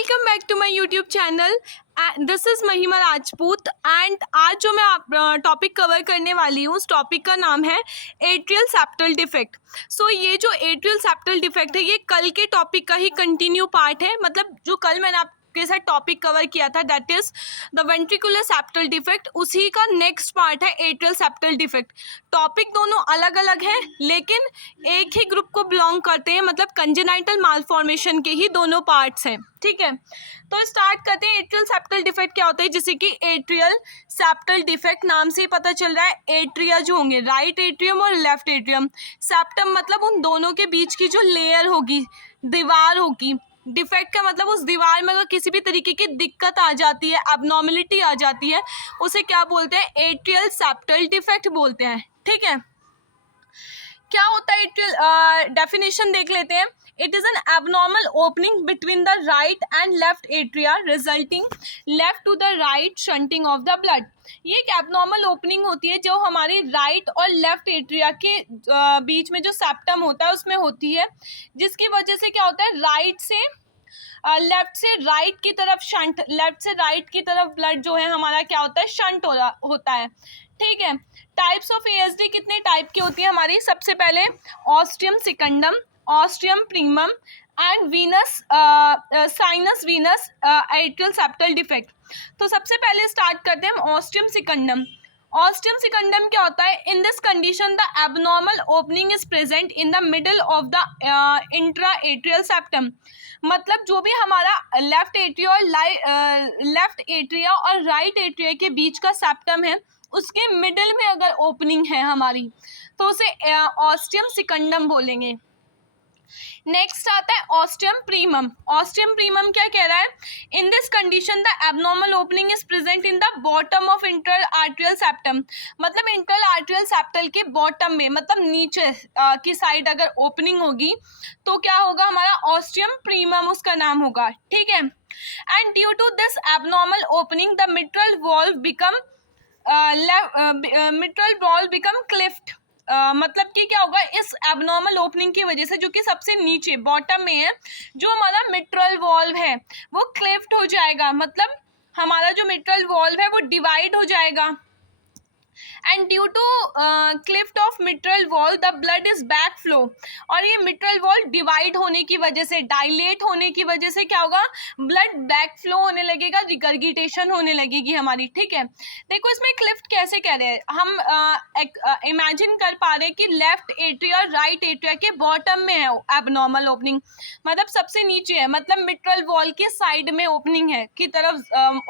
Welcome back to my YouTube channel. This is Mahima Rajput and आज जो मैं टॉपिक कवर करने वाली हूँ उस टॉपिक का नाम है एट्रियल सेप्टल डिफेक्ट। सो ये जो एट्रियल सेप्टल डिफेक्ट है ये कल के टॉपिक का ही कंटिन्यू पार्ट है। मतलब जो कल मैंने आपके साथ टॉपिक कवर किया था that is the ventricular septal defect, उसी का नेक्स्ट पार्ट है एट्रियल सेप्टल डिफेक्ट। टॉपिक दोनों अलग अलग हैं लेकिन एक ही ग्रुप को बिलोंग करते हैं, मतलब कंजेनाइटल मालफॉर्मेशन के ही दोनों पार्ट्स हैं। ठीक है, तो स्टार्ट करते हैं। एट्रियल सेप्टल डिफेक्ट क्या होता है, जैसे कि एट्रियल सेप्टल डिफेक्ट नाम से ही पता चल रहा है। एट्रिया जो होंगे राइट एट्रियम और लेफ्ट एट्रियम, सेप्टम मतलब उन दोनों के बीच की जो लेयर होगी, दीवार होगी। डिफेक्ट का मतलब उस दीवार में अगर किसी भी तरीके की दिक्कत आ जाती है, एबनॉर्मलिटी आ जाती है, उसे क्या बोलते हैं, एट्रियल सेप्टल डिफेक्ट बोलते हैं। ठीक है, क्या होता है एट्रियल, डेफिनेशन देख लेते हैं। It is an abnormal opening between the right and left atria resulting left to the right shunting of the blood. ये एक एबनॉर्मल ओपनिंग होती है जो हमारी राइट और लेफ्ट एट्रिया के बीच में जो सेप्टम होता है उसमें होती है, जिसकी वजह से क्या होता है, लेफ्ट से राइट की तरफ शंट, लेफ्ट से राइट की तरफ ब्लड जो है हमारा क्या होता है, शंट होता है। ठीक है, टाइप्स ऑफ एएसडी कितने टाइप की होती है हमारी, सबसे पहले ostium secundum, ostium primum and venous sinus venous atrial septal defect. तो सबसे पहले स्टार्ट करते हैं हम ऑस्टियम सिकंडम। ऑस्टियम सिकंडम क्या होता है, in this condition the abnormal opening is present in the middle of the intra atrial septum. मतलब जो भी हमारा लेफ्ट एट्रिया और राइट एट्रिया के बीच का सेप्टम है उसके मिडिल में अगर ओपनिंग है हमारी तो उसे ऑस्टियम सिकंडम बोलेंगे। नेक्स्ट आता है ऑस्टियम प्रीमम। ऑस्टियम प्रीमम क्या कह रहा है, in this condition the abnormal opening is present in the bottom of interatrial septum. मतलब इंटर आर्ट्रियल सेप्टल के बॉटम में, मतलब नीचे की साइड अगर ओपनिंग होगी तो क्या होगा, हमारा ऑस्टियम प्रीमम उसका नाम होगा। ठीक है, and due to this abnormal opening the mitral valve become cleft. मतलब कि क्या होगा, इस एबनॉर्मल ओपनिंग की वजह से जो कि सबसे नीचे बॉटम में है, जो हमारा मिट्रल वॉल्व है वो क्लिफ्ट हो जाएगा। मतलब हमारा जो मिट्रल वॉल्व है वो डिवाइड हो जाएगा and due to cleft of mitral valve the blood is back flow. और ये मिट्रल वॉल डिवाइड होने की वजह से, डायलेट होने की वजह से क्या होगा, ब्लड बैक फ्लो होने लगेगा, रिगर्गिटेशन होने लगेगी हमारी। ठीक है, देखो इसमें क्लिफ्ट कैसे कह रहे हैं हम, इमेजिन कर पा रहे हैं कि लेफ्ट एट्रिया और राइट एट्रिया के बॉटम में है एबनॉर्मल ओपनिंग, मतलब सबसे नीचे है, मतलब मिट्रल वॉल के साइड में ओपनिंग है, की तरफ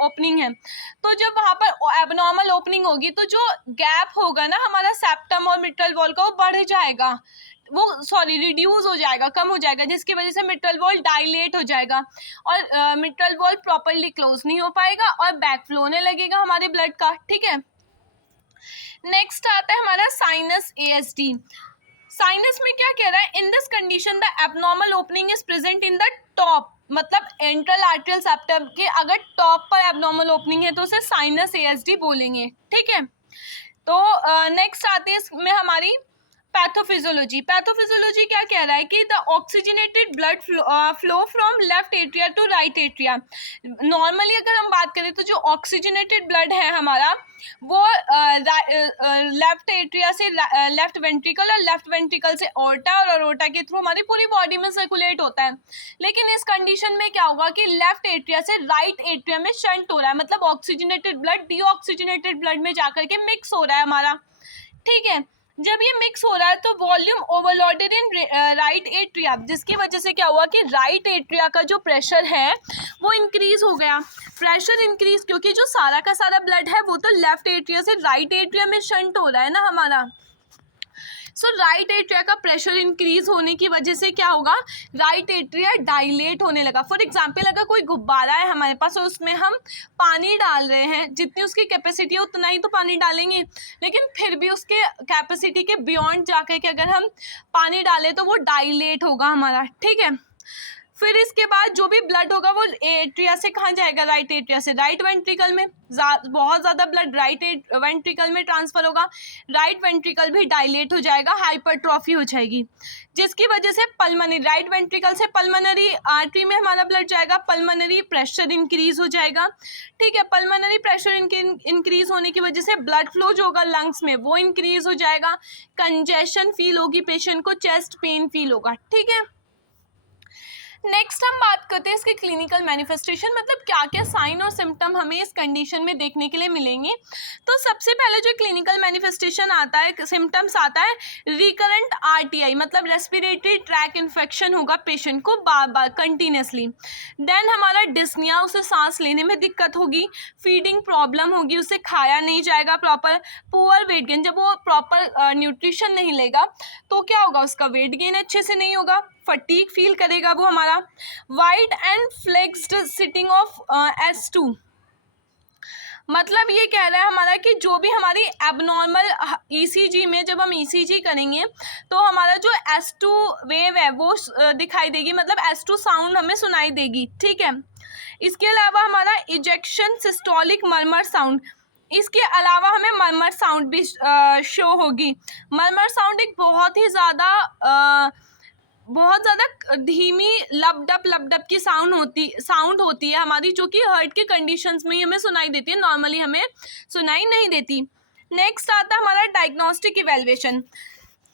ओपनिंग है। तो जब वहाँ पर एबनॉर्मल ओपनिंग होगी तो जो गैप होगा ना हमारा सेप्टम और मिट्रल वॉल का, वो बढ़ जाएगा, रिड्यूस हो जाएगा, कम हो जाएगा, जिसकी वजह से मिट्रल वॉल डायलेट हो जाएगा और मिट्रल वॉल प्रॉपर्ली क्लोज नहीं हो पाएगा और बैक फ्लो होने लगेगा हमारे ब्लड का। ठीक है, नेक्स्ट आता है हमारा साइनस एएसडी। साइनस में क्या कह रहा है, in this condition the abnormal opening is present in the top. मतलब एंट्रल आर्ट्रियल सेप्टम के अगर टॉप पर एबनॉर्मल ओपनिंग है तो उसे साइनस एएसडी बोलेंगे। ठीक है, तो नेक्स्ट आते हैं इसमें हमारी पैथोफिजियोलॉजी। पैथोफिजियोलॉजी क्या कह रहा है कि the oxygenated blood flow from left atria to right atria. Normally अगर हम बात करें तो जो ऑक्सीजनेटेड ब्लड है हमारा वो लेफ्ट एट्रिया से लेफ्ट वेंट्रिकल और लेफ्ट वेंट्रिकल से ओर्टा और अरोटा के थ्रू हमारी पूरी बॉडी में सर्कुलेट होता है। लेकिन इस कंडीशन में क्या होगा कि लेफ्ट एट्रिया से राइट एट्रिया में शंट हो रहा है, मतलब ऑक्सीजनेटेड ब्लड डीऑक्सीजनेटेड ब्लड में जाकर के मिक्स हो रहा है हमारा। ठीक है, जब ये मिक्स हो रहा है तो volume overloaded in right atria, जिसकी वजह से क्या हुआ कि राइट एट्रिया का जो प्रेशर है वो इंक्रीज हो गया। प्रेशर इंक्रीज क्योंकि जो सारा का सारा ब्लड है वो तो लेफ्ट एट्रिया से राइट एट्रिया में शंट हो रहा है ना हमारा। सो राइट एट्रिया का प्रेशर इंक्रीज होने की वजह से क्या होगा, राइट एट्रिया डायलेट होने लगा। फॉर एग्जांपल अगर कोई गुब्बारा है हमारे पास और उसमें हम पानी डाल रहे हैं, जितनी उसकी कैपेसिटी है उतना ही तो पानी डालेंगे, लेकिन फिर भी उसके कैपेसिटी के बियॉन्ड जाकर के अगर हम पानी डालें तो वो डायलेट होगा हमारा। ठीक है, फिर इसके बाद जो भी ब्लड होगा वो एट्रिया से कहाँ जाएगा, राइट एट्रिया से राइट वेंट्रिकल में। बहुत ज़्यादा ब्लड राइट वेंट्रिकल में ट्रांसफर होगा, राइट वेंट्रिकल भी डायलेट हो जाएगा, हाइपरट्रॉफी हो जाएगी, जिसकी वजह से पल्मोनरी, राइट वेंट्रिकल से पल्मोनरी आर्टरी में हमारा ब्लड जाएगा, पल्मोनरी प्रेशर इंक्रीज हो जाएगा। ठीक है, पल्मोनरी प्रेशर इंक्रीज होने की वजह से ब्लड फ्लो जो होगा लंग्स में वो इंक्रीज हो जाएगा, कंजेशन फील होगी पेशेंट को, चेस्ट पेन फील होगा। ठीक है, नेक्स्ट हम बात करते हैं इसके क्लिनिकल मैनिफेस्टेशन, मतलब क्या क्या साइन और सिम्टम हमें इस कंडीशन में देखने के लिए मिलेंगे। तो सबसे पहले जो क्लिनिकल मैनिफेस्टेशन आता है, सिम्टम्स आता है, रिकरेंट आरटीआई, मतलब रेस्पिरेटरी ट्रैक इन्फेक्शन होगा पेशेंट को बार बार कंटिन्यूसली। देन हमारा डिस्निया, उसे सांस लेने में दिक्कत होगी, फीडिंग प्रॉब्लम होगी, उसे खाया नहीं जाएगा प्रॉपर, पुअर वेट गेन, जब वो प्रॉपर न्यूट्रिशन नहीं लेगा तो क्या होगा, उसका वेट गेन अच्छे से नहीं होगा, फटीग फील करेगा वो हमारा। Wide and flexed sitting of S2, मतलब ये कह रहा है हमारा कि जो भी हमारी एबनॉर्मल ECG में जब हम ECG करेंगे तो हमारा जो S2 वेव है वो दिखाई देगी, मतलब S2 साउंड हमें सुनाई देगी। ठीक है, इसके अलावा हमारा इजेक्शन सिस्टोलिक मरमर साउंड, इसके अलावा हमें मरमर साउंड भी शो होगी। मरमर साउंड एक बहुत ज़्यादा धीमी लपडप की साउंड होती है हमारी, जो कि हार्ट के कंडीशंस में ही हमें सुनाई देती है, नॉर्मली हमें सुनाई नहीं देती। नेक्स्ट आता है हमारा डायग्नोस्टिक इवैल्यूएशन।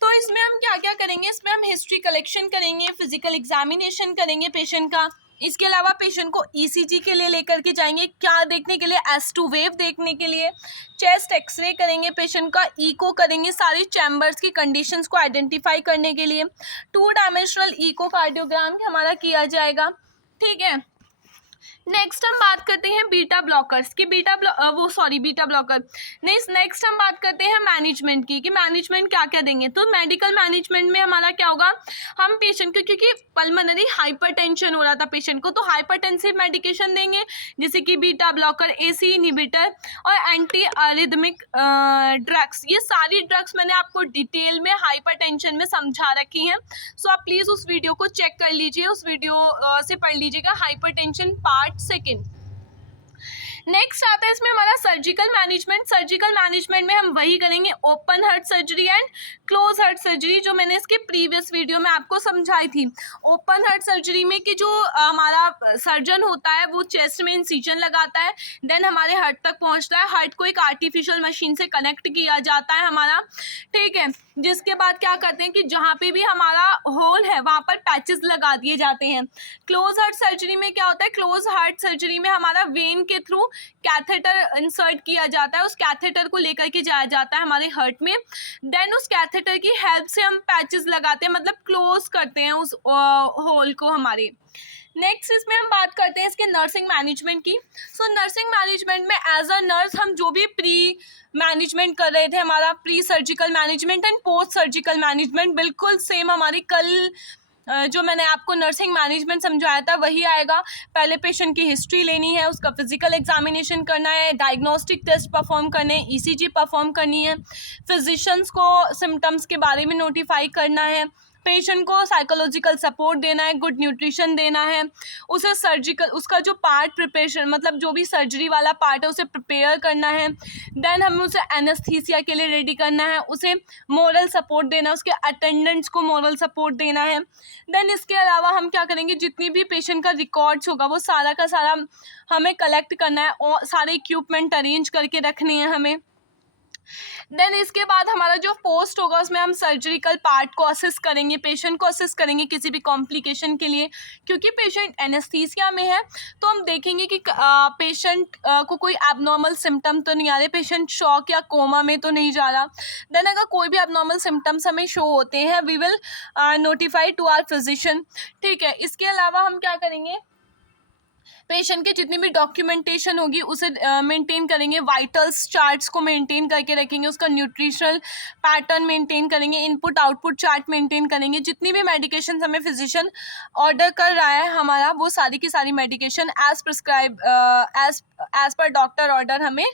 तो इसमें हम क्या क्या करेंगे, इसमें हम हिस्ट्री कलेक्शन करेंगे, फिजिकल एग्जामिनेशन करेंगे पेशेंट का, इसके अलावा पेशेंट को ECG के लिए लेकर के जाएंगे, क्या देखने के लिए, S2 वेव देखने के लिए, चेस्ट एक्सरे करेंगे, पेशेंट का इको करेंगे, सारी चैम्बर्स की कंडीशंस को आइडेंटिफाई करने के लिए 2 डायमेंशनल इको कार्डियोग्राम हमारा किया जाएगा। ठीक है, नेक्स्ट हम बात करते हैं बीटा ब्लॉकर्स की, बीटा ब्लॉकर। नेक्स्ट हम बात करते हैं मैनेजमेंट की, कि मैनेजमेंट क्या क्या देंगे। तो मेडिकल मैनेजमेंट में हमारा क्या होगा, हम पेशेंट को, क्योंकि पल्मोनरी हाइपरटेंशन हो रहा था पेशेंट को, तो हाइपरटेंसिव मेडिकेशन देंगे, जैसे कि बीटा ब्लॉकर, AC इनहिबिटर और एंटी अरिथमिक ड्रग्स। ये सारी ड्रग्स मैंने आपको डिटेल में हाइपरटेंशन में समझा रखी हैं, सो आप प्लीज़ उस वीडियो को चेक कर लीजिए, उस वीडियो से पढ़ लीजिएगा, हाइपरटेंशन पार्ट सेकेंड। नेक्स्ट आता है इसमें हमारा सर्जिकल मैनेजमेंट में हम वही करेंगे, open heart surgery and close heart surgery, जो मैंने इसके प्रीवियस वीडियो में आपको समझाई थी। ओपन हार्ट सर्जरी में कि जो हमारा सर्जन होता है वो चेस्ट में इंसिजन लगाता है, देन हमारे हार्ट तक पहुंचता है, हार्ट को एक आर्टिफिशियल मशीन से कनेक्ट किया जाता है हमारा। ठीक है, जिसके बाद क्या करते हैं कि जहाँ पे भी हमारा होल है वहाँ पर पैचेस लगा दिए जाते हैं। क्लोज हार्ट सर्जरी में क्या होता है, क्लोज हार्ट सर्जरी में हमारा वेन के थ्रू कैथेटर इंसर्ट किया जाता है, उस कैथेटर को लेकर के जाया जाता है हमारे हार्ट में, देन उस कैथेटर की हेल्प से हम पैचेस लगाते हैं, मतलब क्लोज करते हैं उस होल को हमारे। नेक्स्ट इसमें हम बात करते हैं इसके नर्सिंग मैनेजमेंट की। सो नर्सिंग मैनेजमेंट में एज अ नर्स हम जो भी प्री मैनेजमेंट कर रहे थे, हमारा pre surgical management and post surgical management बिल्कुल सेम हमारी कल जो मैंने आपको नर्सिंग मैनेजमेंट समझाया था वही आएगा। पहले पेशेंट की हिस्ट्री लेनी है, उसका फिजिकल एग्जामिनेशन करना है, डायग्नोस्टिक टेस्ट परफॉर्म करने हैं, ECG परफॉर्म करनी है, फिजिशियंस को सिम्टम्स के बारे में नोटिफाई करना है, पेशेंट को साइकोलॉजिकल सपोर्ट देना है, गुड न्यूट्रिशन देना है, उसे सर्जिकल उसका जो पार्ट प्रिपरेशन, मतलब जो भी सर्जरी वाला पार्ट है उसे प्रिपेयर करना है, देन हमें उसे एनेस्थीसिया के लिए रेडी करना है, उसे मोरल सपोर्ट देना है, उसके अटेंडेंट्स को मोरल सपोर्ट देना है। देन इसके अलावा हम क्या करेंगे, जितनी भी पेशेंट का रिकॉर्ड्स होगा वो सारा का सारा हमें कलेक्ट करना है और सारे इक्विपमेंट अरेंज करके रखने हैं हमें। देन इसके बाद हमारा जो पोस्ट होगा उसमें हम सर्जरिकल पार्ट को असिस्ट करेंगे, पेशेंट को असिस्ट करेंगे किसी भी कॉम्प्लिकेशन के लिए, क्योंकि पेशेंट एनेस्थीसिया में है तो हम देखेंगे कि पेशेंट को कोई एबनॉर्मल सिम्टम तो नहीं आ रहे, पेशेंट शॉक या कोमा में तो नहीं जा रहा। देन अगर कोई भी एबनॉर्मल सिम्टम्स हमें शो होते हैं we will notify to our physician. ठीक है, इसके अलावा हम क्या करेंगे, पेशेंट की जितनी भी डॉक्यूमेंटेशन होगी उसे मेंटेन करेंगे, वाइटल्स चार्ट्स को मेंटेन करके रखेंगे, उसका न्यूट्रिशनल पैटर्न मेंटेन करेंगे, इनपुट आउटपुट चार्ट मेंटेन करेंगे, जितनी भी मेडिकेशन हमें फिजिशियन ऑर्डर कर रहा है हमारा वो सारी की सारी medication as prescribe as per doctor order हमें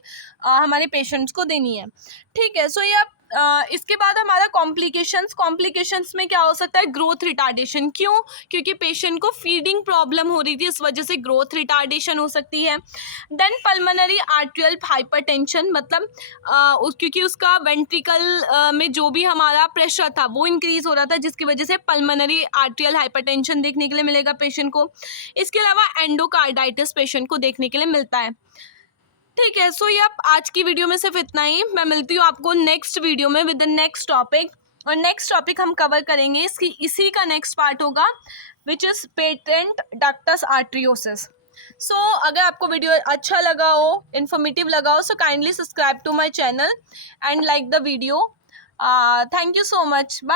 हमारे पेशेंट्स को देनी है। ठीक है, सो ये आप इसके बाद हमारा कॉम्प्लिकेशंस में क्या हो सकता है, ग्रोथ रिटार्डेशन। क्यों? क्योंकि पेशेंट को फीडिंग प्रॉब्लम हो रही थी, इस वजह से ग्रोथ रिटार्डेशन हो सकती है। देन पल्मोनरी आर्टेरियल हाइपरटेंशन, मतलब क्योंकि उसका वेंट्रिकल में जो भी हमारा प्रेशर था वो इंक्रीज हो रहा था, जिसकी वजह से पल्मोनरी आर्टेरियल हाइपरटेंशन देखने के लिए मिलेगा पेशेंट को। इसके अलावा एंडोकार्डाइटिस पेशेंट को देखने के लिए मिलता है। ठीक है, सो ये आज की वीडियो में सिर्फ इतना ही। मैं मिलती हूँ आपको नेक्स्ट वीडियो में विद द नेक्स्ट टॉपिक, और नेक्स्ट टॉपिक हम कवर करेंगे इसी का नेक्स्ट पार्ट होगा, which is patent ductus arteriosus. So अगर आपको वीडियो अच्छा लगा हो, इन्फॉर्मेटिव लगा हो, so kindly subscribe to my channel and like the video. Thank you so much, bye.